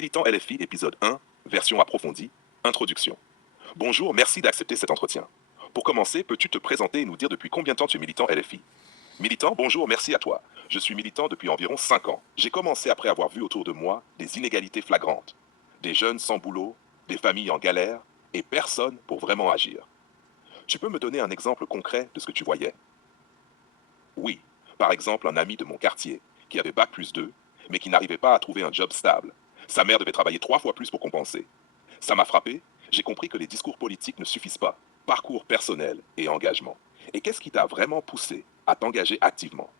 Militant LFI, épisode 1, version approfondie, introduction. Bonjour, merci d'accepter cet entretien. Pour commencer, peux-tu te présenter et nous dire depuis combien de temps tu es militant LFI? Militant, bonjour, merci à toi. Je suis militant depuis environ 5 ans. J'ai commencé après avoir vu autour de moi des inégalités flagrantes. Des jeunes sans boulot, des familles en galère, et personne pour vraiment agir. Tu peux me donner un exemple concret de ce que tu voyais? Oui, par exemple un ami de mon quartier, qui avait Bac+2, mais qui n'arrivait pas à trouver un job stable. Sa mère devait travailler 3 fois plus pour compenser. Ça m'a frappé, j'ai compris que les discours politiques ne suffisent pas. Parcours personnel et engagement. Et qu'est-ce qui t'a vraiment poussé à t'engager activement?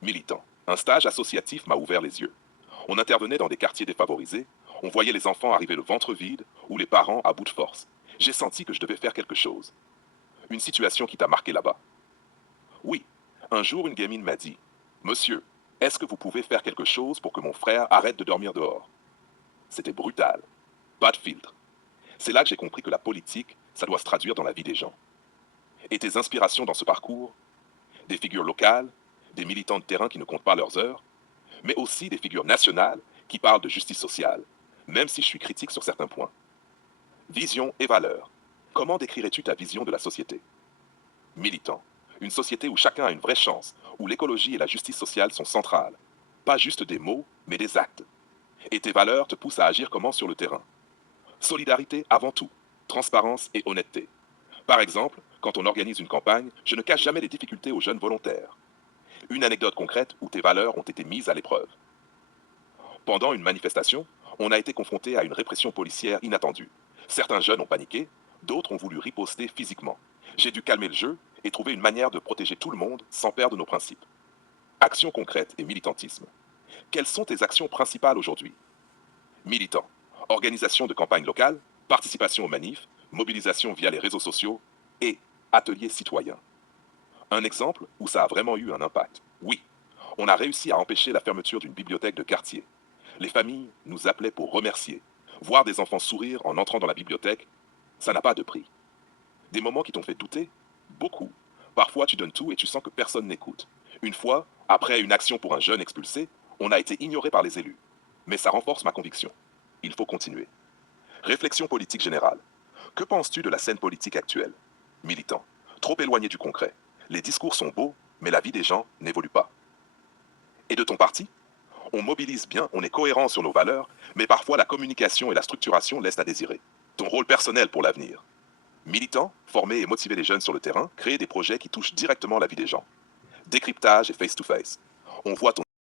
Militant. Un stage associatif m'a ouvert les yeux. On intervenait dans des quartiers défavorisés, on voyait les enfants arriver le ventre vide ou les parents à bout de force. J'ai senti que je devais faire quelque chose. Une situation qui t'a marqué là-bas. Oui, un jour une gamine m'a dit, Monsieur, est-ce que vous pouvez faire quelque chose pour que mon frère arrête de dormir dehors? C'était brutal, pas de filtre. C'est là que j'ai compris que la politique, ça doit se traduire dans la vie des gens. Et tes inspirations dans ce parcours? Des figures locales, des militants de terrain qui ne comptent pas leurs heures, mais aussi des figures nationales qui parlent de justice sociale, même si je suis critique sur certains points. Vision et valeurs. Comment décrirais-tu ta vision de la société? Militant. Une société où chacun a une vraie chance, où l'écologie et la justice sociale sont centrales. Pas juste des mots, mais des actes. Et tes valeurs te poussent à agir comment sur le terrain? Solidarité avant tout, transparence et honnêteté. Par exemple, quand on organise une campagne, je ne cache jamais les difficultés aux jeunes volontaires. Une anecdote concrète où tes valeurs ont été mises à l'épreuve. Pendant une manifestation, on a été confronté à une répression policière inattendue. Certains jeunes ont paniqué, d'autres ont voulu riposter physiquement. J'ai dû calmer le jeu et trouver une manière de protéger tout le monde sans perdre nos principes. Actions concrètes et militantisme. Quelles sont tes actions principales aujourd'hui? Militant. Organisation de campagnes locales, participation aux manifs, mobilisation via les réseaux sociaux et ateliers citoyens. Un exemple où ça a vraiment eu un impact. Oui, on a réussi à empêcher la fermeture d'une bibliothèque de quartier. Les familles nous appelaient pour remercier. Voir des enfants sourire en entrant dans la bibliothèque, ça n'a pas de prix. Des moments qui t'ont fait douter? Beaucoup. Parfois, tu donnes tout et tu sens que personne n'écoute. Une fois, après une action pour un jeune expulsé, on a été ignoré par les élus. Mais ça renforce ma conviction. Il faut continuer. Réflexion politique générale. Que penses-tu de la scène politique actuelle? Militant. Trop éloigné du concret. Les discours sont beaux, mais la vie des gens n'évolue pas. Et de ton parti? On mobilise bien, on est cohérent sur nos valeurs, mais parfois la communication et la structuration laissent à désirer. Ton rôle personnel pour l'avenir? Militant, former et motiver les jeunes sur le terrain, créer des projets qui touchent directement la vie des gens. Décryptage et face-to-face. On voit ton